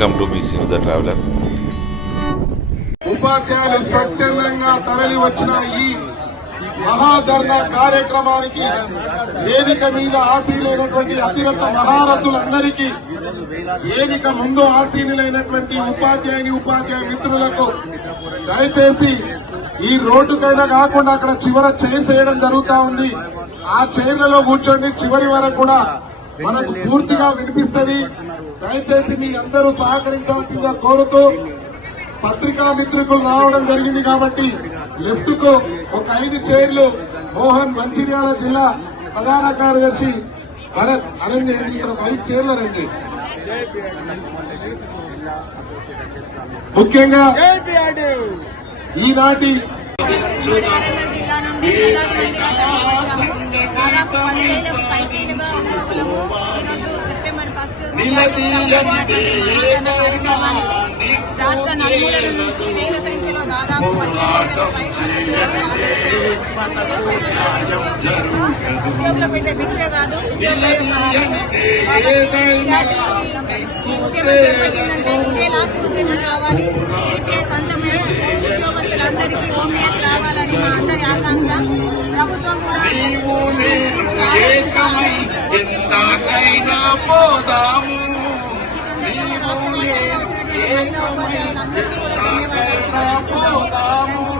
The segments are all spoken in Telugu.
Welcome to BC the traveller. ఉపాధ్యాయులు స్వచ్ఛందంగా తరలి వచ్చిన ఈ మహాధర్మ కార్యక్రమానికి వేదిక మీద ఆశీలైనటువంటి అతిరత్న మహారథులందరికీ వేదిక ముందు ఆశీనులైనటువంటి ఉపాధ్యాయుని ఉపాధ్యాయ మిత్రులకు దయచేసి ఈ రోడ్డుకైనా కాకుండా అక్కడ చివర చైర్స్ వేయడం జరుగుతా ఉంది. ఆ చైర్లలో కూర్చోండి. చివరి వరకు కూడా మనకు పూర్తిగా వినిపిస్తుంది. దయచేసి మీ అందరూ సహకరించాల్సిందిగా కోరుతూ పత్రికా మిత్రుకులు రావడం జరిగింది కాబట్టి లెఫ్ట్కు ఒక ఐదు చైర్లు మోహన్ మంచిర్యాల జిల్లా ప్రధాన కార్యదర్శి భరత్ అరేంజ్ చేయండి ఇక్కడ ఒక ఐదు చైర్లు అరేంజ్ చేయండి ముఖ్యంగా ఈనాటి జిల్లా నుండి రాష్ట్ర నలుమూలల నుంచి వేల సంఖ్యలో దాదాపు ఉద్యోగులు పెట్టే భిక్ష కాదు ఈ ఉద్యమం చేపట్టిందంటే ఇదే లాస్ట్ ఉద్యమం కావాలి సిపిఎస్ అంతమే ఉద్యోగస్తులందరికీ ఓపీఎస్ రావాలని మా అందరి ఆకాంక్ష ప్రభుత్వం కూడా OPS పోదాము పోదాము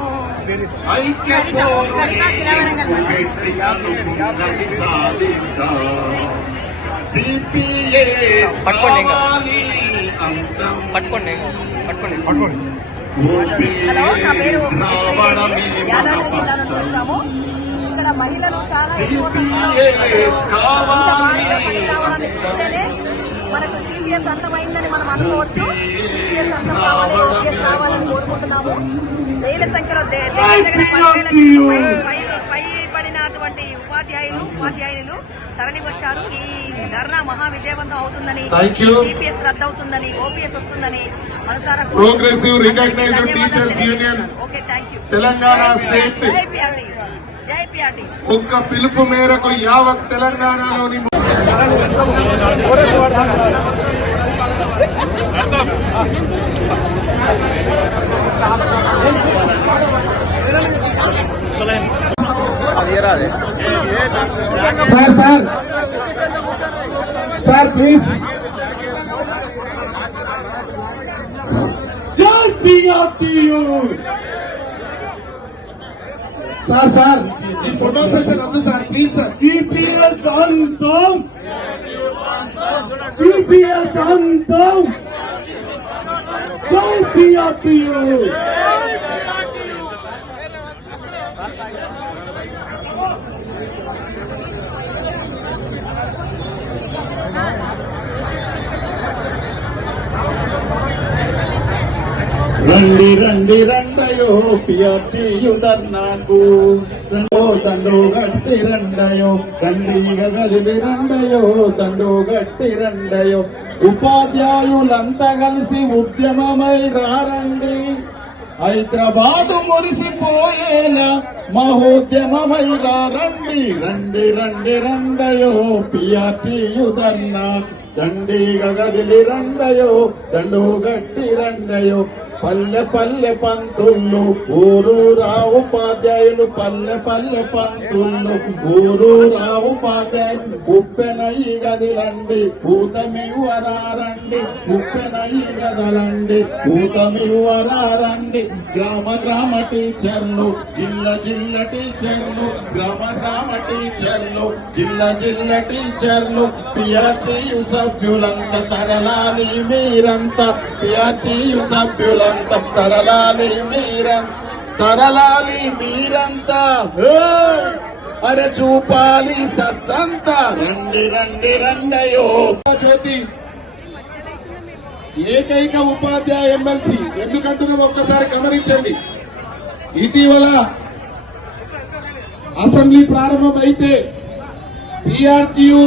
పట్టుకోండి. పట్టుకోండి పట్టుకోండి పట్టుకోండి హలో నా పేరు. యాదాద్రి జిల్లా నుంచి వచ్చాము ఇక్కడ మహిళలు చాలా ఎక్కువ రావడాన్ని చూస్తేనే మనకు సిపిఎస్ అంతమైందని మనం అనుకోవచ్చు. సిపిఎస్ అంతం కావాలి ఓపీఎస్ రావాలని కోరుకుంటున్నాము. వేల సంఖ్యలో పైబడినటువంటి ఉపాధ్యాయులు ఉపాధ్యాయులు తరలి వచ్చారు. ఈ ధర్నా మహా విజయవంతం అవుతుందని. సిపిఎస్ రద్దవుతుందని ఓపీఎస్ వస్తుందని మనసారా. Okay thank you Telangana state జై పిఆర్టీ జై పిఆర్టీ ఒక్క పిలుపు మేరకు యావత్ తెలంగాణలోని సార్ సార్ సార్ ప్లీజ్ జై పిఆర్టీయూ సార్ సార్ ఈ ఫోటో సెషన్ వద్దు సార్ ప్లీజ్ సార్ సిపిఎస్ అంతం సిపిఎస్ అంతం జై పిఆర్టీయూ రండి రండి రండయో పిఆర్టీయు ధర్నాకు. రండో తండో గట్టి రండయో రండి గదిలి రండయో తండో గట్టి రండయో. ఉపాధ్యాయులంతా కలిసి ఉద్యమమై రారండి. హైదరాబాదు మురిసిపోయేలా మహోద్యమమై రండి రండి రండి రండయో పిఆర్టీయు ధర్నా. దండిగా గదిలి రండయో దండు గట్టి రండయో. పల్లె పల్లె పంతుళ్ళు ఊరు ఉపాధ్యాయులు పల్లె పల్లె పంతుళ్ళు ఊరు ఉపాధ్యాయులు ఉప్పెనయి గదిలండి పూతమివ్వరారండి ఉప్పెనయి గదలండి పూతమివ్వరారండి. గ్రామ గ్రామ టీచర్లు జిల్లా జిల్లా టీచర్లు గ్రామ గ్రామ టీచర్లు జిల్లా జిల్లా టీచర్లు పిఆర్టీయు సభ్యులంతా తరలాలి మీరంతా పిఆర్టీయు సభ్యుల మీరంత తరలాలి మీరంతా తరలాలి మీరంతా. అరే చూపాలి సత్తంతా. రండి రండి రండయో జ్యోతి ఏకైక ఉపాధ్యాయ ఎమ్మెల్సీ. ఎందుకంటున్నాం ఒక్కసారి గమనించండి. ఇటీవల అసెంబ్లీ ప్రారంభం అయితే పిఆర్టీయు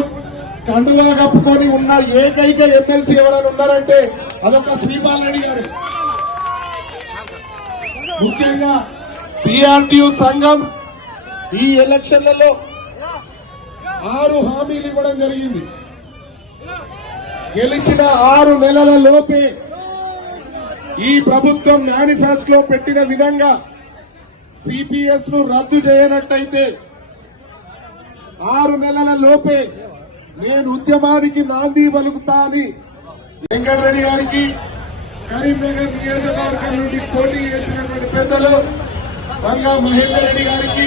కండువా కప్పుకొని ఉన్న ఏకైక ఎమ్మెల్సీ ఎవరైనా ఉన్నారంటే అదొక శ్రీపాల్ రెడ్డి గారు. ముఖ్యంగా పిఆర్టీయు సంఘం ఈ ఎలక్షన్లలో ఆరు హామీలు ఇవ్వడం జరిగింది. గెలిచిన ఆరు నెలల లోపే ఈ ప్రభుత్వం మేనిఫెస్టోలో పెట్టిన విధంగా సిపిఎస్ను రద్దు చేయనట్టయితే ఆరు నెలల లోపే నేను ఉద్యమానికి నాంది పలుకుతా అని వెంకటరెడ్డి గారికి కరీంనగర్ నియోజకవర్గం నుండి పోటీ చేసినటువంటి పెద్దలు బంగా మహేందర్ రెడ్డి గారికి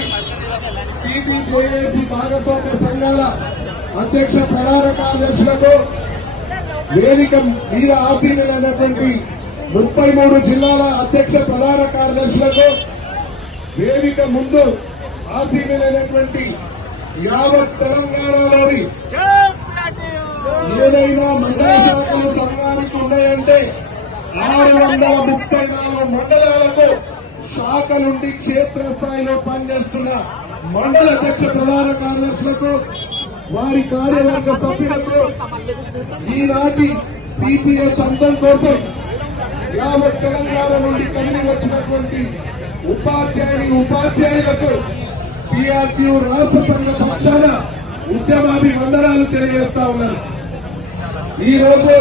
టీటీజేఏసీ భాగస్వామ్య సంఘాల అధ్యక్ష ప్రధాన కార్యదర్శులకు వేదిక మీద ఆసీనులైనటువంటి ముప్పై మూడు జిల్లాల అధ్యక్ష ప్రధాన కార్యదర్శులకు వేదిక ముందు ఆసీనులైనటువంటి యావత్ తెలంగాణలోని ఏదైనా మండల శాఖలు సంఘానికి ఉన్నాయంటే ఆరు వందల ముప్పై నాలుగు మండలాలకు శాఖ నుండి క్షేత్రస్థాయిలో పనిచేస్తున్న మండల అధ్యక్ష ప్రధాన కార్యదర్శులకు వారి కార్యవర్గ సభ్యులకు ఈనాటి సిపిఎస్ అందం కోసం యావత్ తెలంగాణ నుండి కలిగి వచ్చినటువంటి ఉపాధ్యాయుని ఉపాధ్యాయులకు టీఆర్పీ రాష్ట్ర సంఘ పక్షాన ఉద్యమాభివందనాలు తెలియజేస్తా ఉన్నారు ఈ రోజు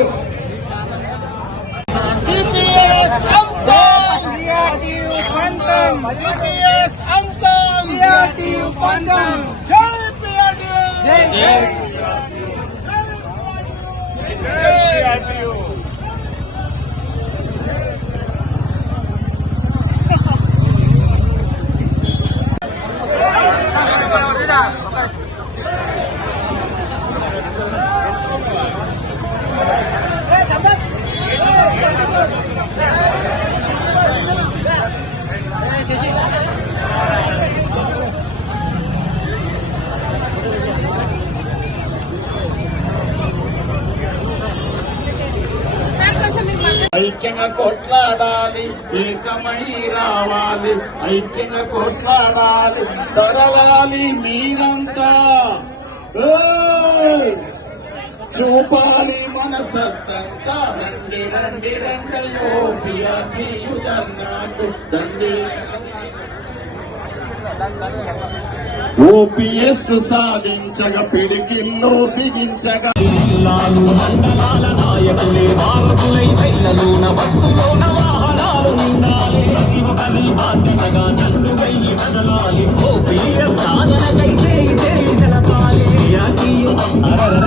BTS Anthem! BRTU Phantom! BTS Anthem! BRTU Phantom! Jai BRTU! Jai BRTU! Jai BRTU! ఏకమై రావాలి ఐక్యంగా కొట్లాడాలి తరలాలి మీరంతా. చూపాలి మన సత్తంతా రండి రండి రండయో బిఆర్టీయు తండ్రి ఓపీఎస్ సాధించగా పిడికిల్లో బిగించగా. జిల్లాలు మండలాల నాయకులే వారకులై పైలలోన బస్సులోన? వాహనాలు నిండాలి. ప్రతి ఒక్కరి బాధ్యతగా నన్ను వెయ్యి వదలాలి ఓ ప్రియ సాధనకై చేయి చేయి జలపాలి పియాటియు అరర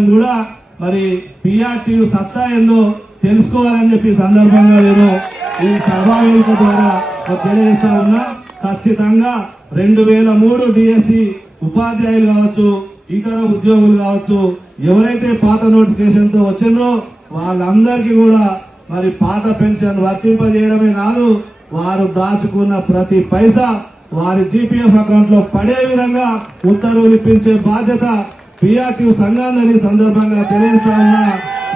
మనం కూడా మరి పిఆర్టీ సత్తా ఏందో తెలుసుకోవాలని చెప్పి సందర్భంగా నేను ఈ సభా వేదిక ద్వారా తెలియజేస్తా ఉన్నా. ఖచ్చితంగా రెండు వేల మూడు డిఎస్సి ఉపాధ్యాయులు కావచ్చు ఇతర ఉద్యోగులు కావచ్చు ఎవరైతే పాత నోటిఫికేషన్తో వచ్చిండ్రో వాళ్ళందరికీ కూడా మరి పాత పెన్షన్ వర్తింపజేయడమే కాదు వారు దాచుకున్న ప్రతి పైసా వారి జీపీఎఫ్ అకౌంట్లో పడే విధంగా ఉత్తర్వులు ఇప్పించే బాధ్యత పిఆర్టీ సంఘాన్ని సందర్భంగా తెలియజేస్తా ఉన్నా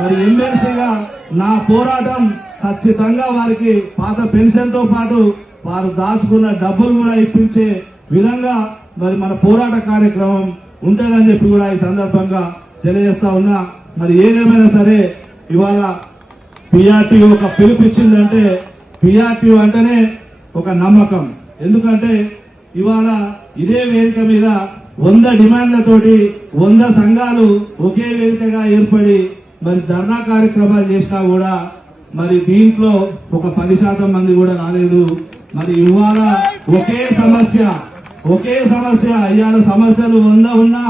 మరి ఎమ్మెల్సీగా నా పోరాటం ఖచ్చితంగా వారికి పాత పెన్షన్తో పాటు వారు దాచుకున్న డబ్బులు కూడా ఇప్పించే విధంగా మరి మన పోరాట కార్యక్రమం ఉంటుందని చెప్పి కూడా ఈ సందర్భంగా తెలియజేస్తా ఉన్నా. మరి ఏదేమైనా సరే ఇవాళ పిఆర్టీ ఒక పిలుపిచ్చిందంటే పిఆర్టీ అంటేనే ఒక నమ్మకం. ఎందుకంటే ఇవాళ ఇదే వేదిక మీద వంద డిమాండ్లతోటి వంద సంఘాలు ఒకే వేదికగా ఏర్పడి మరి ధర్నా కార్యక్రమాలు చేసినా కూడా మరి దీంట్లో ఒక పది శాతం మంది కూడా రాలేదు. మరి ఇవాళ ఒకే సమస్య ఒకే సమస్య. ఇవాళ సమస్యలు వంద ఉన్నా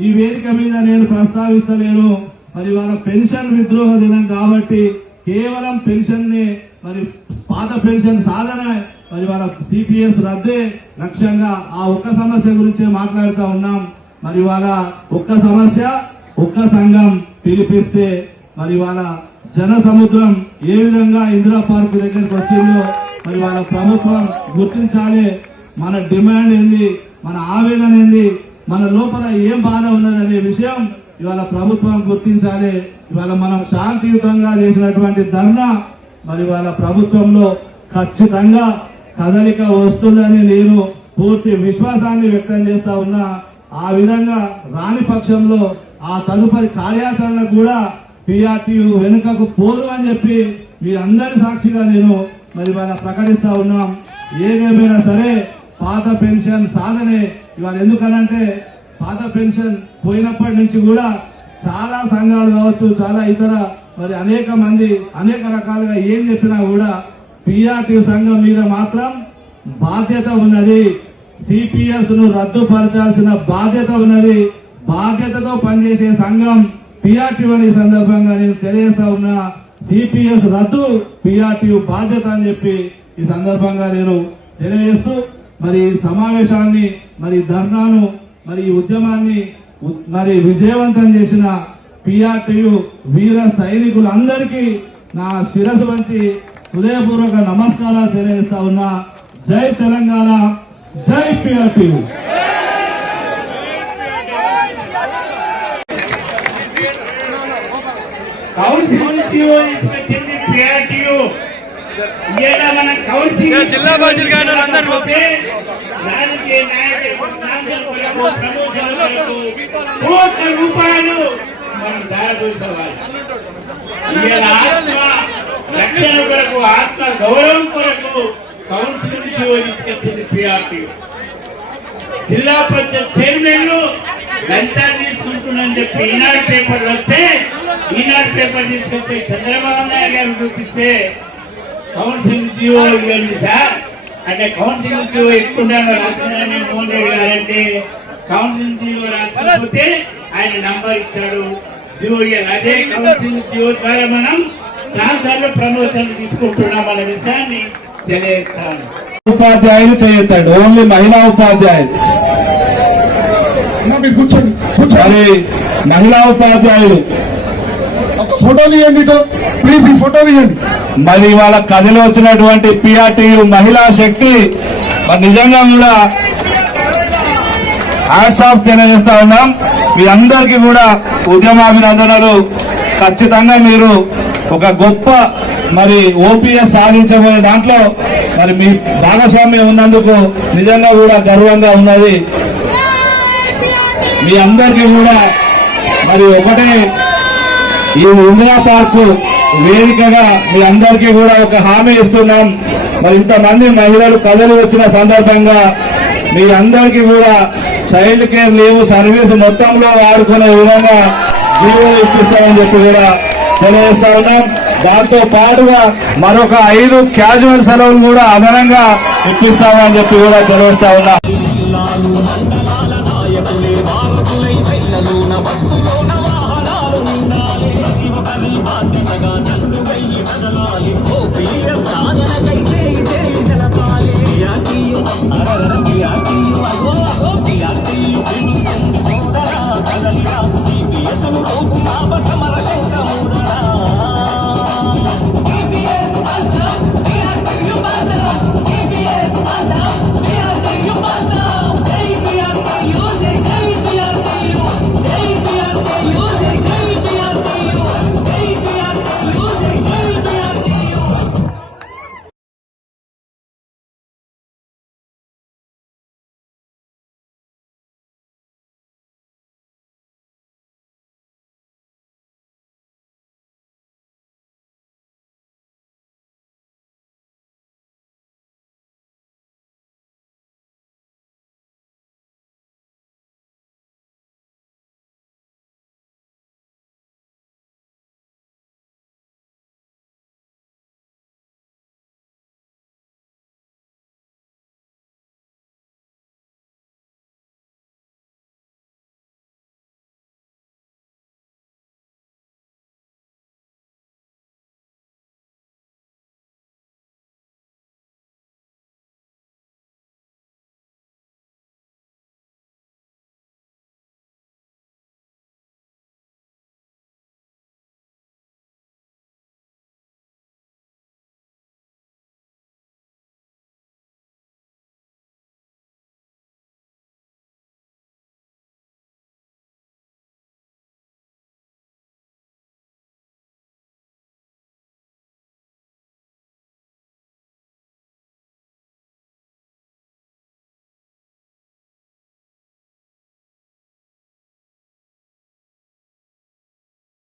ఈ వేదిక మీద నేను ప్రస్తావిస్తలేను. మరి వాళ్ళ పెన్షన్ విద్రోహ దినం కాబట్టి కేవలం పెన్షన్ని మరి పాత పెన్షన్ సాధన మరి వాళ్ళ సిపిఎస్ రద్దే లక్ష్యంగా ఆ ఒక్క సమస్య గురించే మాట్లాడుతూ ఉన్నాం. మరి వాళ్ళ ఒక్క సమస్య ఒక్క సంఘం పిలిపిస్తే మరి వాళ్ళ జన సముద్రం ఏ విధంగా ఇందిరా పార్క్ దగ్గరికి వచ్చిందో మరి వాళ్ళ ప్రభుత్వం గుర్తించాలి. మన డిమాండ్ ఏంది? మన ఆవేదన ఏంది? మన లోపల ఏం బాధ ఉన్నదనే విషయం ఇవాళ ప్రభుత్వం గుర్తించాలి. ఇవాళ మనం శాంతియుతంగా చేసినటువంటి ధర్నా మరి వాళ్ళ ప్రభుత్వంలో ఖచ్చితంగా కదలిక వస్తుందని నేను పూర్తి విశ్వాసాన్ని వ్యక్తం చేస్తా ఉన్నా. ఆ విధంగా రాని పక్షంలో ఆ తదుపరి కార్యాచరణ కూడా పిఆర్టీయు వెనుకకు పోదు అని చెప్పి మీరందరి సాక్షిగా నేను మరి మన ప్రకటిస్తా ఉన్నాం. ఏదేమైనా సరే పాత పెన్షన్ సాధనే. ఇవాళ ఎందుకనంటే పాత పెన్షన్ పోయినప్పటి నుంచి కూడా చాలా సంఘాలు కావచ్చు చాలా ఇతర మరి అనేక మంది అనేక రకాలుగా ఏం చెప్పినా కూడా పిఆర్టీ సంఘం మీద మాత్రం బాధ్యత ఉన్నది. సిపిఎస్ను రద్దుపరచాల్సిన బాధ్యత ఉన్నది. బాధ్యతతో పనిచేసే సంఘం పిఆర్టీ అనే సందర్భంగా నేను తెలియజేస్తా ఉన్నా సిపిఎస్ రద్దు పిఆర్టీ బాధ్యత అని చెప్పి ఈ సందర్భంగా నేను తెలియజేస్తూ మరి సమావేశాన్ని మరి ధర్నాను మరి ఈ ఉద్యమాన్ని మరి విజయవంతం చేసిన పిఆర్టీయు వీర సైనికులందరికీ నా శిరసు వంచి హృదయపూర్వక నమస్కారాలు తెలియజేస్తా ఉన్నా జై తెలంగాణ జై కౌన్సిల్ జిల్లా బడ్జెట్ గారు అందరూ. రూపాయలు మనం దారదూసేవాళ్ళు ఇలా ఆత్మ రక్షణ కొరకు ఆత్మ గౌరవం కొరకు కౌన్సిల్ జీవో తీసుకొచ్చింది పిఆర్టీ జిల్లా పంచాయత్ చైర్మన్లు లంచాలు తీసుకుంటున్నారని చెప్పి ఈనాడు పేపర్ వస్తే ఈనాడు పేపర్ తీసుకొస్తే చంద్రబాబు నాయుడు గారు చూపిస్తే కౌన్సిల్ జీవో ఇవ్వండి సార్. అంటే కౌన్సిల్ జీవో ఎక్కువ రాసిందని మోహన్ రెడ్డి గారంటే కౌన్సిల్ జీవో రాకపోతే ఆయన నంబర్ ఇచ్చాడు. జీవో ఇవ్వాలి అదే కౌన్సిల్ జీవో ద్వారా మనం ట్రాన్స్ఫర్లో ప్రమోషన్ తీసుకుంటున్నాం అనే విషయాన్ని తెలియజేస్తాను. ఉపాధ్యాయులు చేయొద్దండి ఓన్లీ మహిళా ఉపాధ్యాయులు. మీరు మరి మహిళా ఉపాధ్యాయులు. ఒక ఫోటో తీయండి ప్లీజ్ ఈ ఫోటో తీయండి. మరి వాళ్ళ కథలో వచ్చినటువంటి పిఆర్టీయు మహిళా శక్తి మరి నిజంగా కూడా హ్యాట్స్ ఆఫ్ తెలియజేస్తా ఉన్నాం. మీ అందరికీ కూడా ఉద్యమాభినందనలు. ఖచ్చితంగా మీరు ఒక గొప్ప మరి ఓపీఎస్ సాధించబోయే దాంట్లో మరి మీ భాగస్వామ్యం ఉన్నందుకు నిజంగా కూడా గర్వంగా ఉన్నది. మీ అందరికీ కూడా మరి ఒకటే ఈ ఇందిరా పార్కు వేదికగా మీ అందరికీ కూడా ఒక హామీ ఇస్తున్నాం. మరి ఇంతమంది మహిళలు కథలు వచ్చిన సందర్భంగా మీ అందరికీ కూడా చైల్డ్ కేర్ లీవ్ సర్వీస్ మొత్తంలో వాడుకునే విధంగా జీవో ఇప్పిస్తామని చెప్పి కూడా తెలియజేస్తా ఉన్నాం. దాంతో పాటుగా మరొక ఐదు క్యాజువల్ సెలవులు కూడా అదనంగా ఇప్పిస్తామని చెప్పి కూడా తెలియజేస్తా ఉన్నాం.